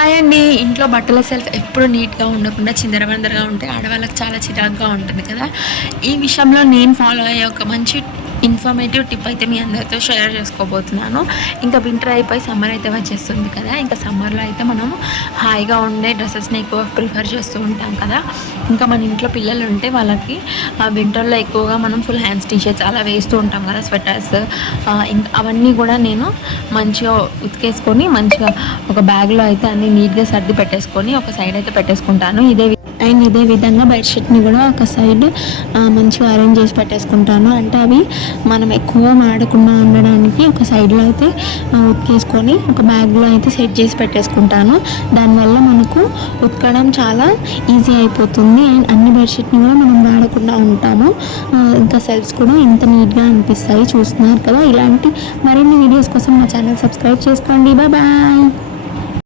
Hi అండి. ఇంట్లో బట్టల సెల్ఫ్ ఎప్పుడు నీట్గా ఉండకుండా చిందరవందరగా ఉంటే ఆడవాళ్ళకి చాలా చిరాకుగా ఉంటుంది కదా. ఈ విషయంలో నేను ఫాలో అయ్యే ఒక మంచి ఇన్ఫర్మేటివ్ టిప్ అయితే మీ అందరితో షేర్ చేసుకోబోతున్నాను. ఇంకా వింటర్ అయిపోయి సమ్మర్ అయితే వచ్చేస్తుంది కదా. ఇంకా సమ్మర్లో అయితే మనము హాయిగా ఉండే డ్రెస్సెస్ని ఎక్కువ ప్రిఫర్ చేస్తూ ఉంటాం కదా. ఇంకా మన ఇంట్లో పిల్లలు ఉంటే వాళ్ళకి వింటర్లో ఎక్కువగా మనం ఫుల్ హ్యాండ్స్ టీషర్ట్స్ అలా వేస్తూ ఉంటాం కదా, స్వెటర్స్. ఇంకా అవన్నీ కూడా నేను మంచిగా ఉతికేసుకొని మంచిగా ఒక బ్యాగ్లో అయితే అన్నీ నీట్గా సర్ది పెట్టేసుకొని ఒక సైడ్ అయితే పెట్టేసుకుంటాను. ఇదే విధంగా బెడ్షీట్ని కూడా ఒక సైడ్ మంచిగా అరేంజ్ చేసి పెట్టేసుకుంటాను. అంటే అవి మనం ఎక్కువ వాడకుండా ఉండడానికి ఒక సైడ్లో అయితే ఉతికేసుకొని ఒక బ్యాగ్లో అయితే సెట్ చేసి పెట్టేసుకుంటాను. దానివల్ల మనకు ఉతకడం చాలా ఈజీ అయిపోతుంది అండ్ అన్ని బెడ్షీట్ని కూడా మనం వాడకుండా ఉంటాము. ఇంకా సెల్ఫ్స్ కూడా ఇంత నీట్గా అనిపిస్తాయి. చూస్తున్నారు కదా. ఇలాంటి మరిన్ని వీడియోస్ కోసం మా ఛానల్ సబ్స్క్రైబ్ చేసుకోండి. Bye bye.